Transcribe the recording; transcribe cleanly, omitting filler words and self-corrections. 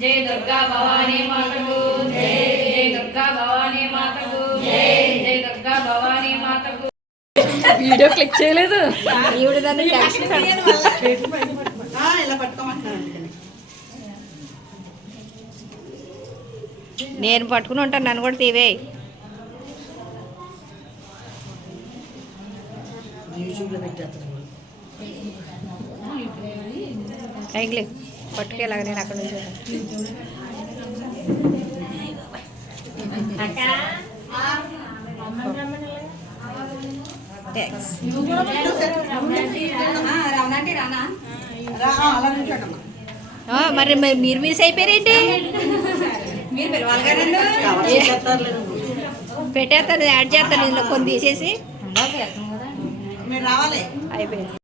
जय दुर्गा भवानी माता को जय, जय दुर्गा भवानी माता को जय, जय दुर्गा भवानी माता को వీడియో క్లిక్ చేయలేదు ఈవిడ దాన్ని ఇలా పట్టుకోమంటున్నాను. నేను పట్టుకుని ఉంటాను, నన్ను కూడా తీవే. థ్యాంక్లీ పట్టుకేలాగా నేను అక్కడ నుంచి మరి మీరు మిస్ అయిపోయారేంటి? మీరు పిలవాలి కదండి, పెట్టేస్తాను, యాడ్ చేస్తాను, ఇందులో కొన్ని తీసేసి మీరు రావాలి. అయిపోయింది.